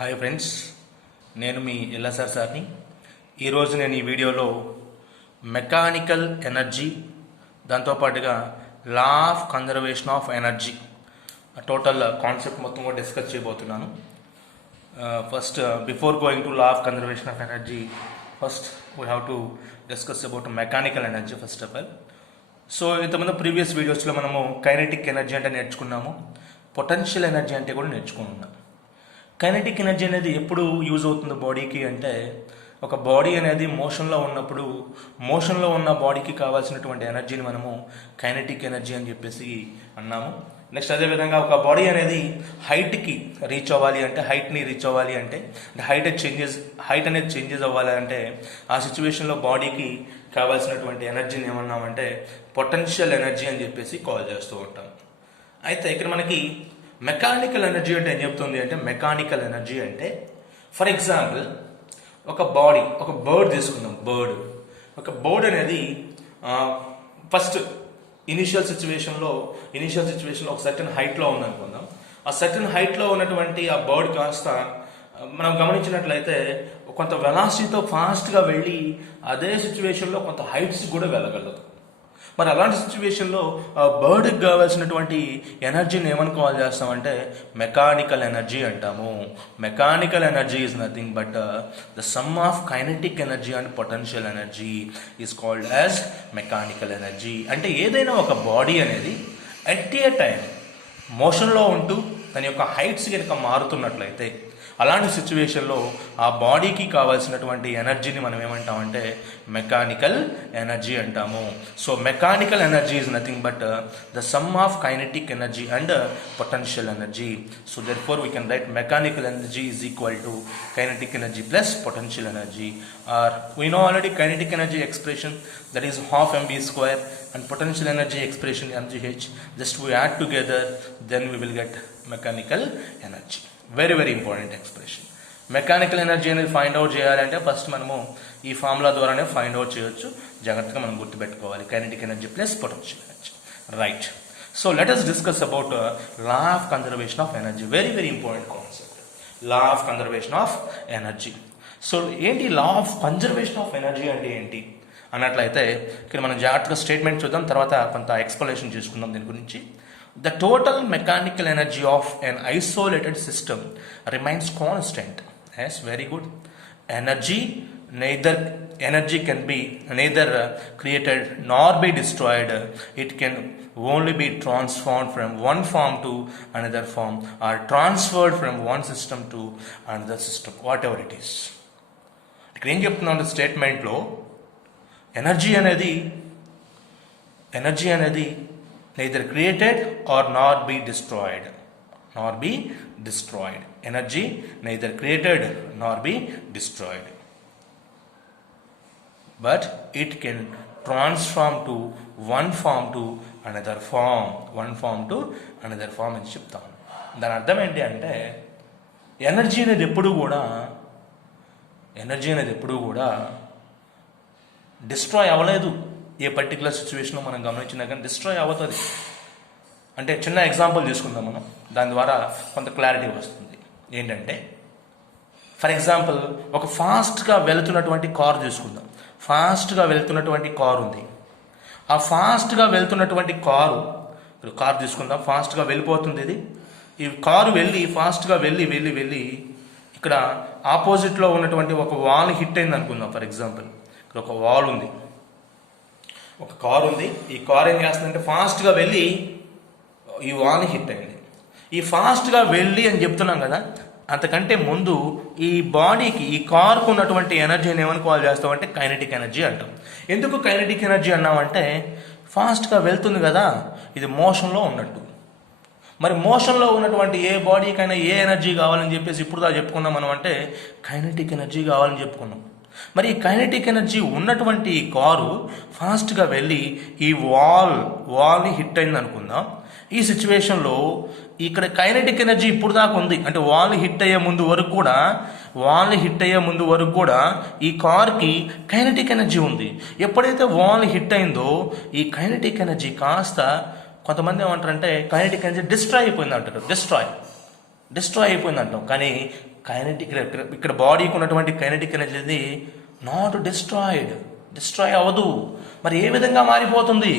Hi friends, నేను మీ LSR సార్ని. ఈరోజు నేను ఈ వీడియోలో మెకానికల్ ఎనర్జీ, దాంతోపాటుగా లా of conservation of energy total concept మొత్తం కూడా డిస్కస్ చేయబోతున్నాను. First before going to law of conservation of energy, first we have to discuss about mechanical energy first of all. So ఇంతకుముందు ప్రీవియస్ వీడియోస్లో మనము kinetic energy అంటే నేర్చుకున్నాము, potential energy అంటే కూడా నేర్చుకున్నాము. కైనెటిక్ ఎనర్జీ అనేది ఎప్పుడు యూజ్ అవుతుంది బాడీకి అంటే, ఒక బాడీ అనేది మోషన్లో ఉన్నప్పుడు మోషన్లో ఉన్న బాడీకి కావాల్సినటువంటి ఎనర్జీని మనము కైనెటిక్ ఎనర్జీ అని చెప్పేసి అన్నాము. నెక్స్ట్ అదేవిధంగా ఒక బాడీ అనేది హైట్ని రీచ్ అవ్వాలి అంటే హైట్ అనేది చేంజెస్ అవ్వాలి అంటే ఆ సిచ్యువేషన్లో బాడీకి కావాల్సినటువంటి ఎనర్జీని ఏమన్నామంటే పొటెన్షియల్ ఎనర్జీ అని చెప్పేసి కాల్ చేస్తూ ఉంటాం. అయితే ఇక్కడ మనకి మెకానికల్ ఎనర్జీ అంటే ఏం చెప్తుంది అంటే, మెకానికల్ ఎనర్జీ అంటే ఫర్ ఎగ్జాంపుల్ ఒక బర్డ్ తీసుకుందాం. ఒక బర్డ్ అనేది ఫస్ట్ ఇనిషియల్ సిచ్యువేషన్లో ఒక సర్టన్ హైట్లో ఉందనుకుందాం. ఆ సర్టన్ హైట్లో ఉన్నటువంటి ఆ బర్డ్ కాస్త మనం గమనించినట్లయితే కొంత వెలాసిటీతో ఫాస్ట్గా వెళ్ళి అదే సిచ్యువేషన్లో కొంత హైట్స్ కూడా వెళ్ళగలదు. మరి అలాంటి సిచ్యువేషన్లో బర్డ్కి కావాల్సినటువంటి ఎనర్జీని ఏమని కాల్ చేస్తామంటే మెకానికల్ ఎనర్జీ అంటాము. Mechanical energy is nothing but the sum of kinetic energy and potential energy is called as mechanical energy. అంటే ఏదైనా ఒక బాడీ అనేది ఎట్ ఏ టైం మోషన్లో ఉంటూ దాని యొక్క హైట్స్ కనుక మారుతున్నట్లయితే అలాంటి సిచ్యువేషన్లో ఆ బాడీకి కావాల్సినటువంటి ఎనర్జీని మనం ఏమంటామంటే మెకానికల్ ఎనర్జీ అంటాము. So mechanical energy is nothing but the sum of kinetic energy and potential energy. So therefore we can write mechanical energy is equal to kinetic energy plus potential energy. Or we know already kinetic energy expression, that is half mv square, and potential energy expression mgh. Just we add together, then we will get mechanical energy. Very important expression. Mechanical energy అనేది find out చేయాలంటే first మనము ఈ formula ద్వారానే find out చేయొచ్చు. జాగ్రత్తగా మనం గుర్తుపెట్టుకోవాలి, kinetic energy plus potential energy. Right. So let us discuss about law of conservation of energy. Very important concept, law of conservation of energy. So ఏంటి law of conservation of energy అంటే ఏంటి అన్నట్లయితే ఇక్కడ మనం జాగ్రత్తగా స్టేట్మెంట్ చూద్దాం, తర్వాత కొంత ఎక్స్ప్లెనేషన్ చేసుకుందాం దీని గురించి. The total mechanical energy of an isolated system remains constant. Yes, very good. Energy can be neither created nor be destroyed. It can only be transformed from one form to another form, or transferred from one system to another system, whatever it is. ఇక్కడ ఏం చెప్తున్నాను స్టేట్మెంట్లో, energy అనేది neither created or nor be destroyed. Energy neither created nor be destroyed, but it can transform to one form to another form అని చెప్తాను. దాని అర్థం ఏంటి అంటే, ఎనర్జీ అనేది ఎప్పుడు కూడా డిస్ట్రాయ్ అవ్వలేదు. ఏ పర్టికులర్ సిచ్యువేషన్లో మనం గమనించినా కానీ డిస్ట్రాయ్ అవుతుంది. అంటే చిన్న ఎగ్జాంపుల్ తీసుకుందాం మనం, దాని ద్వారా కొంత క్లారిటీ వస్తుంది. ఏంటంటే ఫర్ ఎగ్జాంపుల్ ఒక ఫాస్ట్గా వెళుతున్నటువంటి కార్ తీసుకుందాం. ఫాస్ట్గా వెళ్తున్నటువంటి కారు ఉంది. ఆ ఫాస్ట్గా వెళ్తున్నటువంటి కారు తీసుకుందాం, ఫాస్ట్గా వెళ్ళిపోతుంది. ఈ కారు ఫాస్ట్గా వెళ్ళి ఇక్కడ ఆపోజిట్లో ఉన్నటువంటి ఒక వాల్ హిట్ అయింది అనుకుందాం. ఫర్ ఎగ్జాంపుల్ ఇక్కడ ఒక వాల్ ఉంది, ఒక కారు ఉంది. ఈ కారు ఏం చేస్తుందంటే ఫాస్ట్గా వెళ్ళి ఈ వాల్ని హిట్ అయింది. ఈ ఫాస్ట్గా వెళ్ళి అని చెప్తున్నాం కదా, అంతకంటే ముందు ఈ బాడీకి, ఈ కారుకు ఉన్నటువంటి ఎనర్జీని ఏమని కాల్ చేస్తామంటే కైనెటిక్ ఎనర్జీ అంటాం. ఎందుకు కైనెటిక్ ఎనర్జీ అన్నామంటే, ఫాస్ట్గా వెళ్తుంది కదా, ఇది మోషన్లో ఉన్నట్టు. మరి మోషన్లో ఉన్నటువంటి ఏ బాడీకైనా ఏ ఎనర్జీ కావాలని చెప్పేసి ఇప్పుడు దా చెప్పుకున్నాం మనం అంటే కైనెటిక్ ఎనర్జీ కావాలని చెప్పుకున్నాం. మరి ఈ కైనెటిక్ ఎనర్జీ ఉన్నటువంటి ఈ కారు ఫాస్ట్గా వెళ్ళి ఈ వాల్ని హిట్ అయింది అనుకుందాం. ఈ సిచ్యువేషన్లో ఇక్కడ కైనెటిక్ ఎనర్జీ ఇప్పుడు దాకా ఉంది. అంటే వాల్ని హిట్ అయ్యే ముందు వరకు కూడా ఈ కార్కి కైనెటిక్ ఎనర్జీ ఉంది. ఎప్పుడైతే వాల్ని హిట్ అయిందో ఈ కైనెటిక్ ఎనర్జీ కాస్త, కొంతమంది ఏమంటారంటే కైనెటిక్ ఎనర్జీ డిస్ట్రాయ్ అయిపోయింది అంటారు. డిస్ట్రాయ్ అయిపోయింది అంటాం. కానీ కైనెటిక్, ఇక్కడ బాడీకి ఉన్నటువంటి కైనెటిక్ ఎనర్జీ అనేది నాట్ డిస్ట్రాయ్ అవ్వదు. మరి ఏ విధంగా మారిపోతుంది?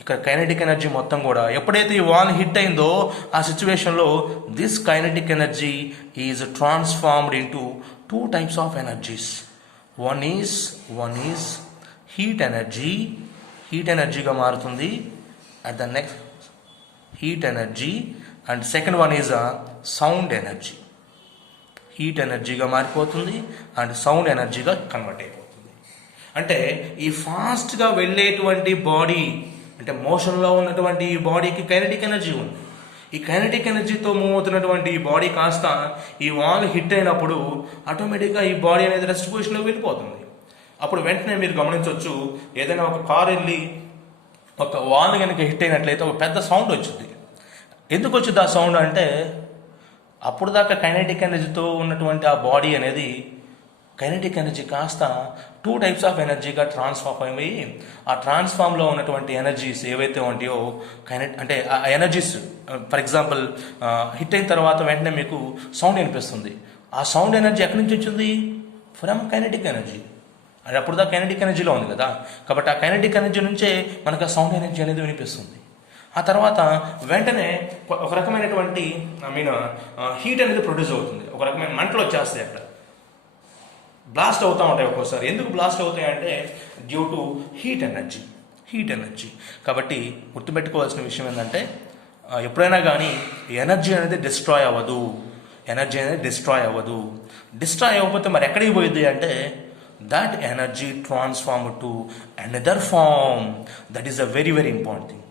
ఇక్కడ కైనెటిక్ ఎనర్జీ మొత్తం కూడా ఎప్పుడైతే ఈ వాల్ హిట్ అయిందో ఆ సిచ్యువేషన్లో this kinetic energy is transformed into 2 types of energies. One is heat ఎనర్జీగా మారుతుంది at the next heat energy, and second one is sound energy. Heat ఎనర్జీగా మారిపోతుంది అండ్ సౌండ్ ఎనర్జీగా కన్వర్ట్ అయిపోతుంది. అంటే ఈ ఫాస్ట్గా వెళ్ళేటువంటి బాడీ, అంటే మోషన్లో ఉన్నటువంటి ఈ బాడీకి కైనెటిక్ ఎనర్జీ ఉంది. ఈ కైనెటిక్ ఎనర్జీతో మూవ్ అవుతున్నటువంటి ఈ బాడీ కాస్త ఈ వాల్ హిట్ అయినప్పుడు ఆటోమేటిక్గా ఈ బాడీ అనేది రెస్ట్ పొజిషన్లో వెళ్ళిపోతుంది. అప్పుడు వెంటనే మీరు గమనించవచ్చు, ఏదైనా ఒక కార్ వెళ్ళి ఒక వాల్ కనుక హిట్ అయినట్లయితే ఒక పెద్ద సౌండ్ వచ్చింది. ఎందుకు వచ్చింది ఆ సౌండ్ అంటే, అప్పుడు దాకా కైనెటిక్ ఎనర్జీతో ఉన్నటువంటి ఆ బాడీ అనేది కైనెటిక్ ఎనర్జీ కాస్త 2 types ఆఫ్ ఎనర్జీగా ట్రాన్స్ఫార్మ్ అయ్యి, ఆ ట్రాన్స్ఫార్మ్లో ఉన్నటువంటి ఎనర్జీస్ ఏవైతే ఉంటాయో అంటే ఆ ఎనర్జీస్, ఫర్ ఎగ్జాంపుల్ హిట్ అయిన తర్వాత వెంటనే మీకు సౌండ్ వినిపిస్తుంది. ఆ సౌండ్ ఎనర్జీ ఎక్కడి నుంచి వచ్చింది? From kinetic energy. అది అప్పుడు దాకా కైనెటిక్ ఎనర్జీలో ఉంది కదా, కాబట్టి ఆ కైనెటిక్ ఎనర్జీ నుంచే మనకు ఆ సౌండ్ ఎనర్జీ అనేది వినిపిస్తుంది. ఆ తర్వాత వెంటనే ఒక రకమైనటువంటి హీట్ అనేది ప్రొడ్యూస్ అవుతుంది. ఒక రకమైన మంటలు వచ్చేస్తాయి, అక్కడ బ్లాస్ట్ అవుతూ ఉంటాయి ఒక్కోసారి. ఎందుకు బ్లాస్ట్ అవుతాయి అంటే డ్యూ టు హీట్ ఎనర్జీ. కాబట్టి గుర్తుపెట్టుకోవాల్సిన విషయం ఏంటంటే, ఎప్పుడైనా కానీ ఎనర్జీ అనేది డిస్ట్రాయ్ అవ్వదు. డిస్ట్రాయ్ అవ్వకపోతే మరి ఎక్కడికి పోయింది అంటే, that energy transformed to another form. That is a very very important thing.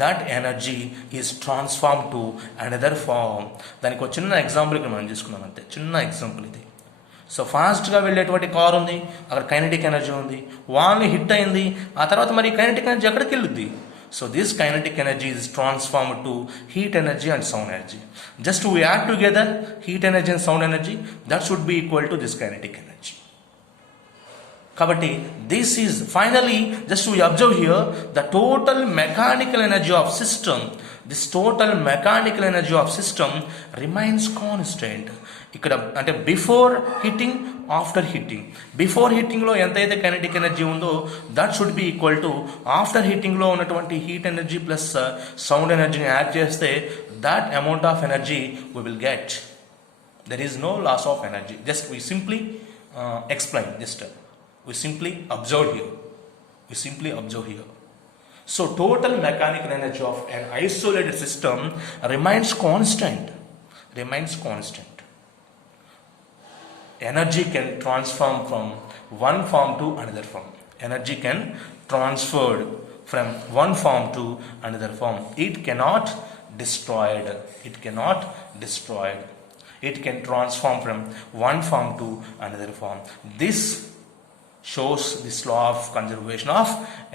That energy is transformed to another form. దానికి ఒక చిన్న ఎగ్జాంపుల్ ఇక్కడ మనం తీసుకున్నాం అంతే, చిన్న ఎగ్జాంపుల్ ఇది. సో ఫాస్ట్గా వెళ్ళేటువంటి కార్ ఉంది, అక్కడ కైనెటిక్ ఎనర్జీ ఉంది, వాల్ని హిట్ అయింది, ఆ తర్వాత మరి కైనెటిక్ ఎనర్జీ ఎక్కడికి వెళ్ళుద్ది? So this kinetic energy is transformed to heat energy and sound energy. Just we add together heat energy and sound energy, that should be equal to this kinetic energy. కాబట్టి this is finally, just we observe here the total mechanical energy of system. This total mechanical energy of system remains constant. ఇక్కడ అంటే before hitting, after hitting. Before హిట్టింగ్లో ఎంతైతే kinetic energy ఉందో that should be equal to after హిట్టింగ్లో ఉన్నటువంటి heat energy plus sound ఎనర్జీని add చేస్తే that amount of energy we will get. There is no loss of energy. Just we simply explain this term. We simply observe here. So total mechanical energy of an isolated system remains constant. Energy can transform from one form to another form. Energy can transfer from one form to another form. It cannot destroyed. It can transform from one form to another form. This shows this law of conservation of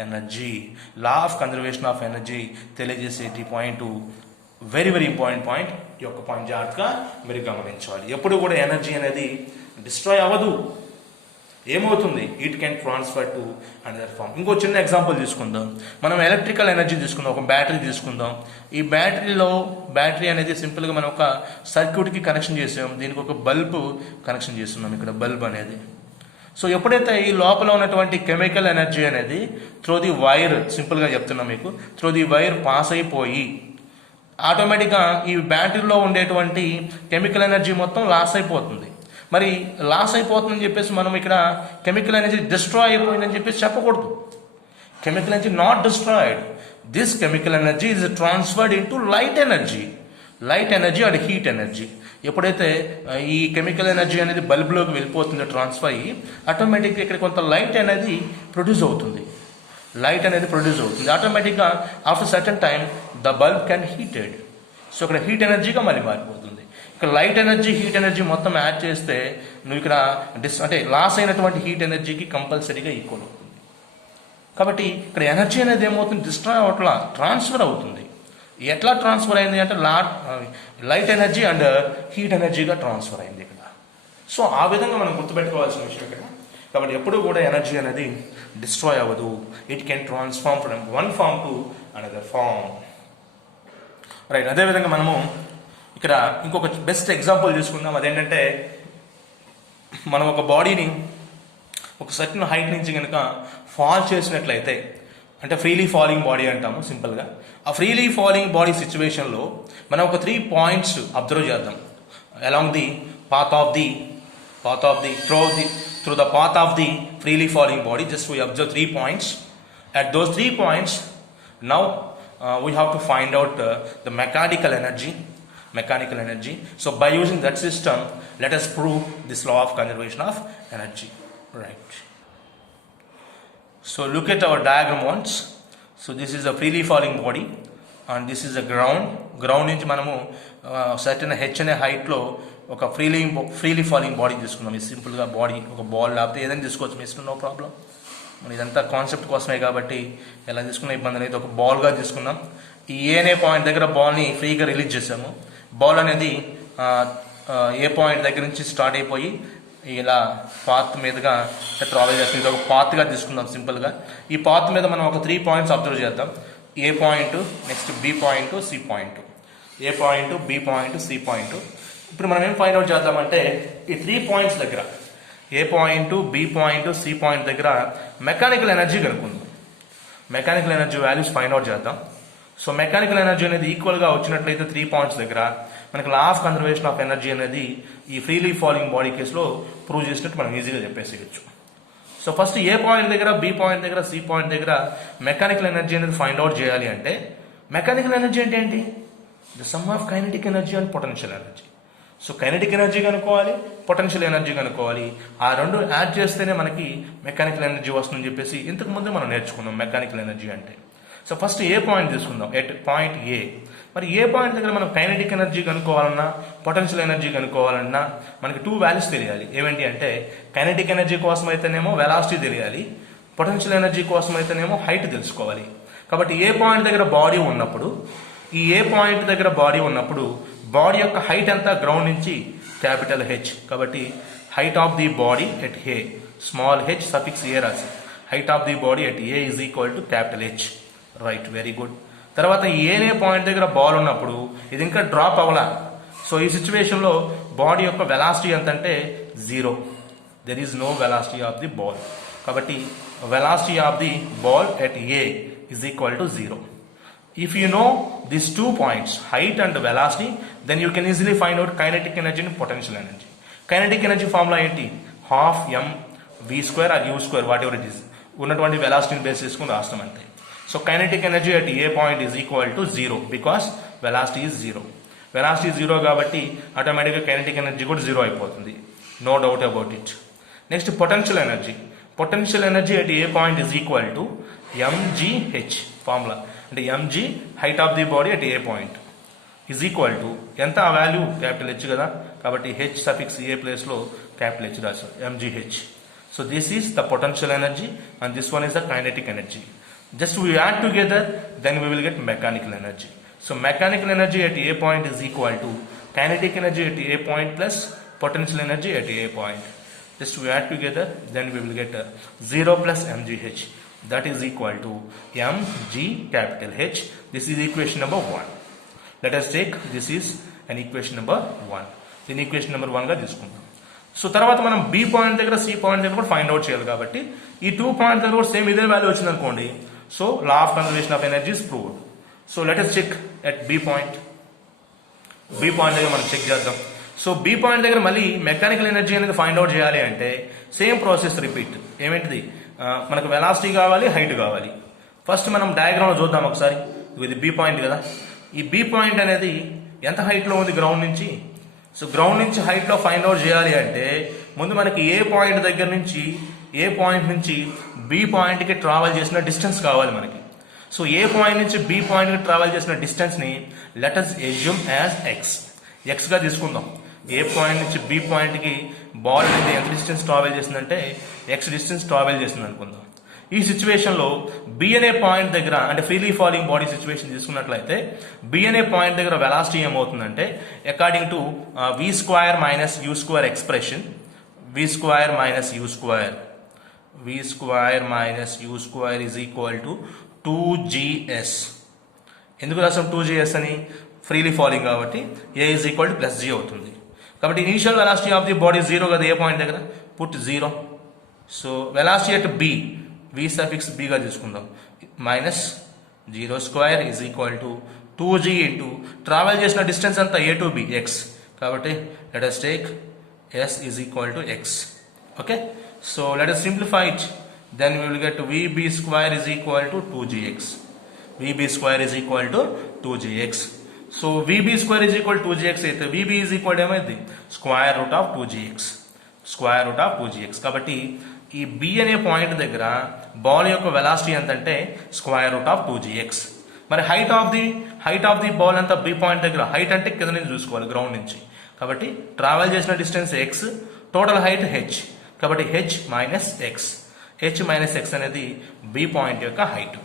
energy. Law of conservation of energy తెలియజేసేటి point, very very important point. ఈ యొక్క point జాగ్రత్తగా మీరు గమనించాలి. ఎప్పుడు కూడా energy అనేది destroy అవ్వదు. ఏమవుతుంది? It can transfer to another form. ఇంకో చిన్న ఎగ్జాంపుల్ తీసుకుందాం. మనం ఎలక్ట్రికల్ ఎనర్జీ తీసుకుందాం, ఒక బ్యాటరీ తీసుకుందాం. ఈ బ్యాటరీ అనేది సింపుల్గా మనం ఒక సర్క్యూట్కి కనెక్షన్ చేసాం, దీనికి ఒక బల్బ్ కనెక్షన్ చేస్తున్నాం, ఇక్కడ బల్బ్ అనేది. సో ఎప్పుడైతే ఈ లోపల ఉన్నటువంటి కెమికల్ ఎనర్జీ అనేది త్రూ ది వైర్, సింపుల్గా చెప్తున్నాం మీకు, త్రూ ది వైర్ పాస్ అయిపోయి ఆటోమేటిక్గా ఈ బ్యాటరీలో ఉండేటువంటి కెమికల్ ఎనర్జీ మొత్తం లాస్ అయిపోతుంది. మరి లాస్ అయిపోతుందని చెప్పేసి మనం ఇక్కడ కెమికల్ ఎనర్జీ డిస్ట్రాయ్ అయిపోయిందని చెప్పేసి చెప్పకూడదు. Chemical energy not destroyed. This chemical energy is transferred into light energy and heat energy. ఎప్పుడైతే ఈ కెమికల్ ఎనర్జీ అనేది బల్బ్లోకి వెళ్ళిపోతుందో ట్రాన్స్ఫర్ అయ్యి, ఆటోమేటిక్గా ఇక్కడ కొంత లైట్ అనేది ప్రొడ్యూస్ అవుతుంది. ఆటోమేటిక్గా after certain time the bulb can heated. So ఇక్కడ హీట్ ఎనర్జీగా మళ్ళీ మారిపోతుంది. ఇక్కడ లైట్ ఎనర్జీ, హీట్ ఎనర్జీ మొత్తం యాడ్ చేస్తే నువ్వు ఇక్కడ అంటే లాస్ అయినటువంటి హీట్ ఎనర్జీకి కంపల్సరీగా ఈక్వల్ అవుతుంది. కాబట్టి ఇక్కడ ఎనర్జీ అనేది ఏమవుతుంది? డిస్ట్రాయ్ అవ్వట్లా, ట్రాన్స్ఫర్ అవుతుంది. ఎట్లా ట్రాన్స్ఫర్ అయింది అంటే లైట్ ఎనర్జీ అండ్ హీట్ ఎనర్జీగా ట్రాన్స్ఫర్ అయింది ఇక్కడ. సో ఆ విధంగా మనం గుర్తుపెట్టుకోవాల్సిన విషయం ఇక్కడ. కాబట్టి ఎప్పుడు కూడా ఎనర్జీ అనేది డిస్ట్రాయ్ అవ్వదు. It can transform from one form to another form. Right. అదేవిధంగా మనము ఇక్కడ ఇంకొక బెస్ట్ ఎగ్జాంపుల్ తీసుకుందాం. అదేంటంటే మనం ఒక బాడీని ఒక సర్టన్ హైట్ నుంచి కనుక ఫాల్ చేసినట్లయితే, అంటే ఫ్రీలీ ఫాలింగ్ బాడీ అంటాము సింపుల్గా. ఆ ఫ్రీలీ ఫాలింగ్ బాడీ సిచ్యువేషన్లో మనం ఒక 3 పాయింట్స్ అబ్జర్వ్ చేద్దాం. Along the path of the through the path of the freely falling body. Just we observe 3 points. At those 3 points, now we have to find out the mechanical energy. So by using that system, let us prove this law of conservation of energy. Right. So look at our diagram once. So this is a freely falling body and this is a ground నుంచి మనము certain H అనే హైట్లో ఒక freely falling body తీసుకున్నాం. ఇది సింపుల్గా body ఒక ball లేకపోతే ఏదైనా తీసుకోవచ్చు, మీ ఇష్టం, నో ప్రాబ్లం. మన ఇదంతా కాన్సెప్ట్ కోసమే కాబట్టి ఎలా తీసుకున్న ఇబ్బంది అనేది ఒక బాల్గా తీసుకున్నాం. ఈ ఏ అనే పాయింట్ దగ్గర బాల్ని ఫ్రీగా రిలీజ్ చేసాము. బాల్ అనేది ఏ పాయింట్ దగ్గర నుంచి స్టార్ట్ అయిపోయి ఇలా పాత్ మీదుగా ట్రావెల్ చేస్తుంది. ఇది ఒక పాత్గా తీసుకుందాం సింపుల్గా. ఈ పాత్ మీద మనం ఒక 3 పాయింట్స్ అబ్జర్వ్ చేద్దాం. A point, next B point, C point. A point, B point, C point. ఇప్పుడు మనం ఏం ఫైండ్ అవుట్ చేద్దామంటే ఈ 3 పాయింట్స్ దగ్గర A point, B point, C point దగ్గర మెకానికల్ ఎనర్జీ కనుక్కుందాం. Mechanical energy values find out చేద్దాం. సో మెకానికల్ ఎనర్జీ అనేది ఈక్వల్గా వచ్చినట్లయితే 3 పాయింట్స్ దగ్గర మనకి law of conservation of energy అనేది ఈ ఫ్రీలీ ఫాలింగ్ బాడీ కేసులో ప్రూవ్ చేసినట్టు మనం ఈజీగా చెప్పేసేయచ్చు. సో ఫస్ట్ ఏ పాయింట్ దగ్గర, బి పాయింట్ దగ్గర, సి పాయింట్ దగ్గర మెకానికల్ ఎనర్జీ అనేది ఫైండ్ అవుట్ చేయాలి అంటే మెకానికల్ ఎనర్జీ అంటే ఏంటి? The sum of kinetic energy and potential energy. So kinetic energy కనుక్కోవాలి, పొటెన్షియల్ ఎనర్జీ కనుక్కోవాలి. ఆ రెండు యాడ్ చేస్తేనే మనకి మెకానికల్ ఎనర్జీ వస్తుందని చెప్పేసి ఇంతకు ముందు మనం నేర్చుకున్నాం మెకానికల్ ఎనర్జీ అంటే. సో ఫస్ట్ ఏ పాయింట్ తీసుకుందాం, ఎట్ పాయింట్ ఏ. మరి ఏ పాయింట్ దగ్గర మనం కైనెటిక్ ఎనర్జీ కనుక్కోవాలన్నా, పొటెన్షియల్ ఎనర్జీ కనుక్కోవాలన్నా మనకి 2 వాల్యూస్ తెలియాలి. ఏమిటి అంటే కైనెటిక్ ఎనర్జీ కోసం అయితేనేమో వెలాసిటీ తెలియాలి, పొటెన్షియల్ ఎనర్జీ కోసం అయితేనేమో హైట్ తెలుసుకోవాలి. కాబట్టి ఏ పాయింట్ దగ్గర బాడీ ఉన్నప్పుడు, ఈ ఏ పాయింట్ దగ్గర బాడీ ఉన్నప్పుడు బాడీ యొక్క హైట్ ఎంత? గ్రౌండ్ నుంచి క్యాపిటల్ హెచ్. కాబట్టి height of the body at A, small H suffix A రాసి, height of the body at A is equal to capital H. Right, very good. తర్వాత ఏనే point దగ్గర ball ఉన్నప్పుడు ఇది ఇంకా డ్రాప్ అవ్వాల. సో ఈ సిచ్యువేషన్లో బాడీ యొక్క వెలాసిటీ ఎంత అంటే 0. There is no velocity of the ball. కాబట్టి velocity of the ball at A is equal to 0. If you know these 2 points, height and velocity, then you can easily find out kinetic energy and potential energy. Kinetic energy formula ఏంటి? half m v square or u square, whatever it is. ఉన్నటువంటి వెలాసిటీని base చేసుకుని రాస్తాం అంతే. So kinetic energy at a point is equal to 0 because velocity is 0. Velocity 0 కాబట్టి ఆటోమేటిక్గా kinetic energy కూడా 0 అయిపోతుంది. No doubt about it. Next potential energy. Potential energy at a point is equal to mgh formula. అంటే mg height of the body at a point is equal to ఎంత? ఆ value capital H కదా, కాబట్టి H suffix ఏ ప్లేస్లో capital H రాశారు, mgh. So this is the potential energy and this one is the kinetic energy. Just we add together, then we will get mechanical energy. So mechanical energy at a point is equal to kinetic energy at a point plus potential energy at a point. Just we add together, then we will get 0 plus mgh. That is equal to mg capital H. This is equation number 1. Let us take, this is an equation number 1. Then equation number 1 గా తీసుకుందాం. So తర్వాత మనం B point దగ్గర, C point దగ్గర కూడా find out చేయాలి. కాబట్టి ఈ 2 పాయింట్ దగ్గర కూడా సేమ్ ఇదే వాల్యూ వచ్చింది అనుకోండి. So law of conservation of energy is proved. So let us check at B point. B point దగ్గర మనం చెక్ చేద్దాం. సో బి పాయింట్ దగ్గర మళ్ళీ మెకానికల్ ఎనర్జీ అనేది ఫైండ్ అవుట్ చేయాలి అంటే సేమ్ ప్రాసెస్ రిపీట్. ఏమిటిది? మనకు వెలాసిటీ కావాలి, హైట్ కావాలి. ఫస్ట్ మనం డయాగ్రామ్లో చూద్దాం ఒకసారి. ఇది బి పాయింట్ కదా. ఈ బి పాయింట్ అనేది ఎంత హైట్లో ఉంది గ్రౌండ్ నుంచి? సో గ్రౌండ్ నుంచి హైట్లో ఫైండ్ అవుట్ చేయాలి అంటే ముందు మనకి ఏ పాయింట్ దగ్గర నుంచి, ఏ పాయింట్ నుంచి బి పాయింట్కి ట్రావెల్ చేసిన డిస్టెన్స్ కావాలి మనకి. సో ఏ పాయింట్ నుంచి బి పాయింట్కి ట్రావెల్ చేసిన డిస్టెన్స్ని లెట్ us assume యాజ్ ఎక్స్గా తీసుకుందాం. ఏ పాయింట్ నుంచి బి పాయింట్కి బాల్ అనేది ఎంత డిస్టెన్స్ ట్రావెల్ చేసిందంటే ఎక్స్ డిస్టెన్స్ ట్రావెల్ చేసింది అనుకుందాం. ఈ సిచ్యువేషన్లో బి అనే పాయింట్ దగ్గర, అంటే ఫ్రీలీ ఫాలింగ్ బాడీ సిచ్యువేషన్ తీసుకున్నట్లయితే బి అనే పాయింట్ దగ్గర వెలాసిటీ ఏమవుతుందంటే according to V square minus U square expression, V square minus U square, V square minus U square is equal to 2gs. ఎందుకు రాసాం 2gs అని? Freely falling కాబట్టి a is equal to plus g అవుతుంది. కాబట్టి initial velocity of the body zero కదా A point దగ్గర, put zero. So velocity at B, V suffix బిగా తీసుకుందాం, minus zero square is equal to 2g into travel చేసిన distance అంతా A to B X, కాబట్టి let us take yes is equal to X. Okay, so let us simplify it, then we will get vb square is equal to 2gx. vb square is equal to 2gx. So vb square is equal to 2gx అయితే vb is equal to ఏమైంది, square root of 2gx, square root of 2gx. కాబట్టి ఈ b అనే point దగ్గర ball యొక్క velocity ఎంత అంటే square root of 2gx. మరి హైట్ ఆఫ్ ది బాల్ అంతా బి పాయింట్ దగ్గర, హైట్ అంటే కింద నుంచి చూసుకోవాలి గ్రౌండ్ నుంచి, కాబట్టి ట్రావెల్ చేసిన distance X, total height H, కాబట్టి హెచ్ మైనస్ ఎక్స్ అనేది బి పాయింట్ యొక్క హైట్.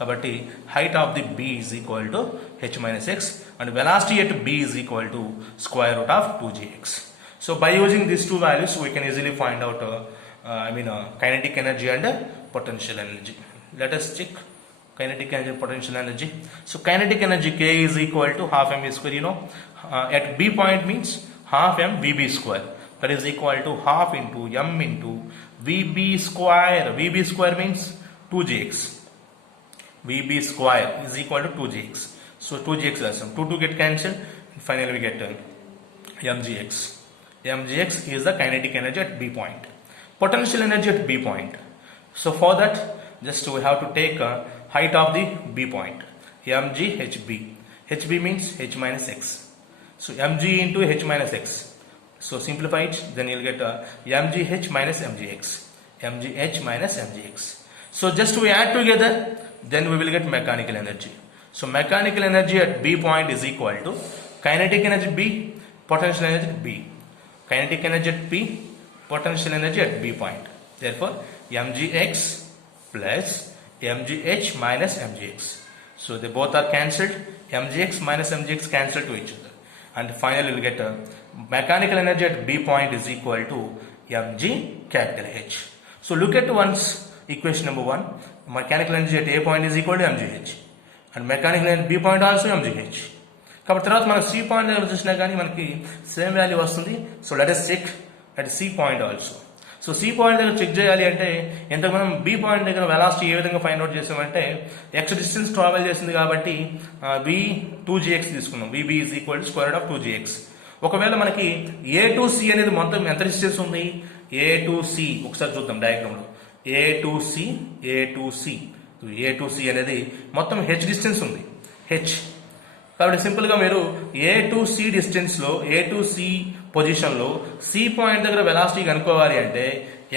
కాబట్టి height of the B is equal to H minus X and velocity at B is equal to square root of 2gx. So by using these two values we can easily find out kinetic energy and potential energy. Let us check kinetic energy and potential energy. So kinetic energy K is equal to half mv square, at B point means half m vb square, that is equal to half into m into vb square. Vb square means 2gx, vb square is equal to 2gx. So 2gx less 2 get cancelled, and finally we get mgx is the kinetic energy at B point. Potential energy at B point. So for that, just we have to take height of the B point, mg hb. hb means h minus x. So mg into h minus x. So simplify it, then you'll get mgh minus mgx. mgh minus mgx. So just we add together, then we will get mechanical energy. So mechanical energy at B point is equal to kinetic energy B, potential energy at B. Kinetic energy at P, potential energy at B point. Therefore, mgx plus mgh minus mgx. So they both are cancelled. mgx minus mgx cancel to each other. And finally, we'll get mechanical energy at B point is equal to mg capital H. So look at once equation number 1. Mechanical energy at A point is equal to mgh. And mechanical energy at B point also mgh. కాబట్టి తర్వాత మనం C point దగ్గర చూసినా కానీ మనకి same value వస్తుంది. So let us check at C point also. So C point దగ్గర check చేయాలి అంటే ఇంతకు మనం బి పాయింట్ దగ్గర వెలాసిటీ ఏ విధంగా ఫైండ్ అవుట్ చేసామంటే ఎక్స్ డిస్టెన్స్ ట్రావెల్ చేసింది కాబట్టి వి 2gx తీసుకున్నాం. V B is equal to square root of 2gx. ఒకవేళ మనకి ఏ టు సి అనేది మొత్తం ఎంత డిస్టెన్స్ ఉంది, ఏ టు సి ఒకసారి చూద్దాం డయాగ్రామ్లో. ఏ టు సి అనేది మొత్తం హెచ్ డిస్టెన్స్ ఉంది, హెచ్. కాబట్టి సింపుల్గా మీరు ఏ టు సి డిస్టెన్స్లో, ఏ టు సి పొజిషన్లో సి పాయింట్ దగ్గర వెలాసిటీ కనుక్కోవాలి అంటే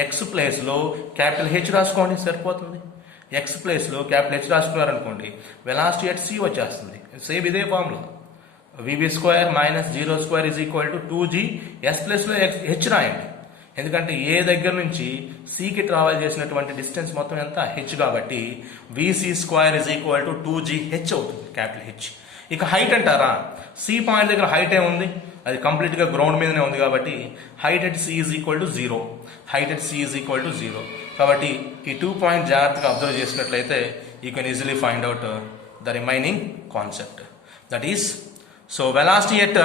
ఎక్స్ ప్లేస్లో క్యాపిటల్ హెచ్ రాసుకోండి సరిపోతుంది. ఎక్స్ ప్లేస్లో క్యాపిటల్ హెచ్ రాసుకున్నారనుకోండి వెలాసిటీ అట్ సి వచ్చేస్తుంది. సేమ్ ఇదే formula, V B square minus zero square is equal to 2g. S ప్లేస్లో హెచ్ రాయండి, ఎందుకంటే ఏ దగ్గర నుంచి సికి ట్రావెల్ చేసినటువంటి డిస్టెన్స్ మొత్తం ఎంత, హెచ్. కాబట్టి V C square is equal to 2gh అవుతుంది, క్యాపిటల్ హెచ్. ఇక హైట్ అంటారా, సి పాయింట్ దగ్గర హైట్ ఏముంది, అది కంప్లీట్గా గ్రౌండ్ మీదనే ఉంది కాబట్టి height at C is equal to 0. Height at C is equal to 0. కాబట్టి ఈ 2 పాయింట్ జాగ్రత్తగా అబ్జర్వ్ చేసినట్లయితే you can easily find out the remaining concept. That is, so velocity at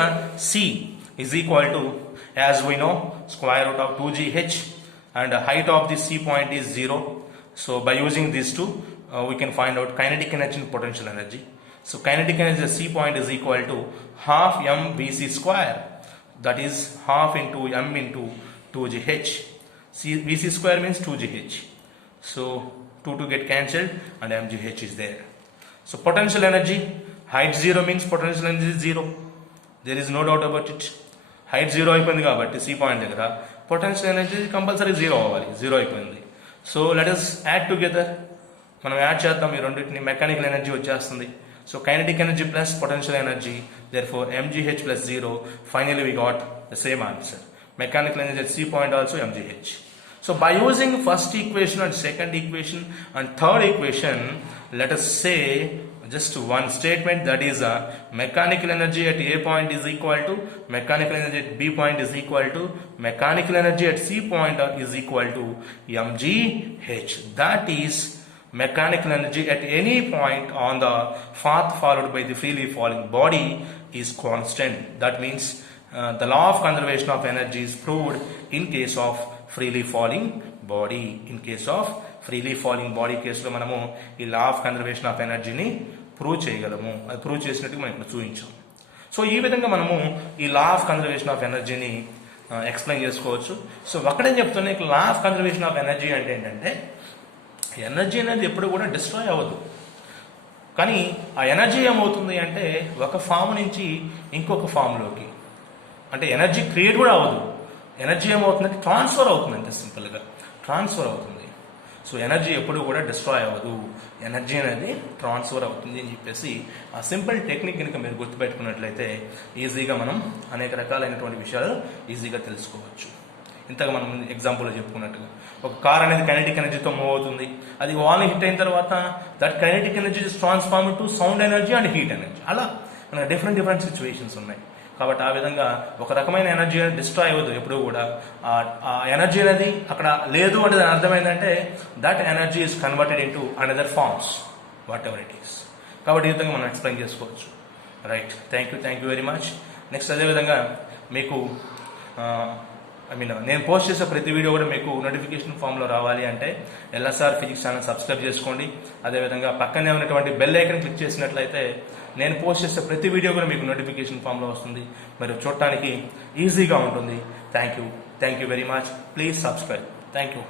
C is equal to, as we know, square root of 2gh and height of the C point is 0. So by using these two, we can find out kinetic energy and potential energy. So kinetic energy at C point is equal to half m vc square, that is half into m into 2gh. Vc square means 2gh. So 2 get cancelled and mgh is there. So potential energy, height 0 means potential energy is 0. There is no doubt about it. Height 0 అయిపోయింది కాబట్టి C point దగ్గర potential energy compulsory 0 అవ్వాలి, 0 అయిపోయింది. So let us add together, మనం add చేద్దాం ఈ రెండింటిని. Mechanical energy వచ్చేస్తుంది. So kinetic energy plus potential energy, therefore mgh plus 0. Finally we got the same answer. Mechanical energy at C point also mgh. So by using first equation and second equation and third equation, let us say just one statement, that is mechanical energy at A point is equal to mechanical energy at B point is equal to mechanical energy at C point is equal to mgh. That is, mechanical energy at any point on the path followed by the freely falling body is constant. That means the law of conservation of energy is proved in case of freely falling body. In case of freely falling body కేసులో మనము ఈ లా of conservation of ఎనర్జీని prove చేయగలము. అది prove చేసినట్టు మనం ఇప్పుడు చూపించాం. సో ఈ విధంగా మనము ఈ లా ఆఫ్ కన్జర్వేషన్ ఆఫ్ ఎనర్జీని ఎక్స్ప్లెయిన్ చేసుకోవచ్చు. సో ఒకటేం చెప్తున్నా, ఇక్కడ లా ఆఫ్ కన్జర్వేషన్ ఆఫ్ ఎనర్జీ అంటే ఏంటంటే ఎనర్జీ అనేది ఎప్పుడు కూడా డిస్ట్రాయ్ అవ్వదు. కానీ ఆ ఎనర్జీ ఏమవుతుంది అంటే ఒక ఫామ్ నుంచి ఇంకొక ఫామ్లోకి, అంటే ఎనర్జీ క్రియేట్ కూడా అవ్వదు. ఎనర్జీ ఏమవుతుందంటే ట్రాన్స్ఫర్ అవుతుంది, అంతే సింపుల్గా ట్రాన్స్ఫర్ అవుతుంది. సో ఎనర్జీ ఎప్పుడు కూడా డిస్ట్రాయ్ అవ్వదు, ఎనర్జీ అనేది ట్రాన్స్ఫర్ అవుతుంది అని చెప్పేసి ఆ సింపుల్ టెక్నిక్ కనుక మీరు గుర్తుపెట్టుకున్నట్లయితే ఈజీగా మనం అనేక రకాలైనటువంటి విషయాలు ఈజీగా తెలుసుకోవచ్చు. ఇంతగా మనం ఎగ్జాంపుల్లో చెప్పుకున్నట్టుగా ఒక కార్ అనేది కైనెటిక్ ఎనర్జీతో మూవ్ అవుతుంది. అది వాల్ని హిట్ అయిన తర్వాత that kinetic energy is transform to sound energy and heat energy. అలా మనకు డిఫరెంట్ సిచ్యువేషన్స్ ఉన్నాయి. కాబట్టి ఆ విధంగా ఒక రకమైన ఎనర్జీ అనేది డిస్ట్రాయ్ అవ్వదు ఎప్పుడు కూడా. ఆ ఎనర్జీ అనేది అక్కడ లేదు అంటే దాని అర్థమైందంటే that energy is converted into another forms whatever it is. కాబట్టి ఈ విధంగా మనం ఎక్స్ప్లెయిన్ చేసుకోవచ్చు. Right, thank you very much. Next అదేవిధంగా మీకు నేను పోస్ట్ చేసే ప్రతి వీడియో కూడా మీకు నోటిఫికేషన్ ఫామ్లో రావాలి అంటే ఎల్ఎస్ఆర్ ఫిజిక్స్ ఛానల్ సబ్స్క్రైబ్ చేసుకోండి. అదేవిధంగా పక్కనే ఉన్నటువంటి బెల్ ఐకన్ క్లిక్ చేసినట్లయితే నేను పోస్ట్ చేసే ప్రతి వీడియో కూడా మీకు నోటిఫికేషన్ ఫామ్లో వస్తుంది. మీరు చూడటానికి ఈజీగా ఉంటుంది. Thank you very much. Please subscribe. Thank you.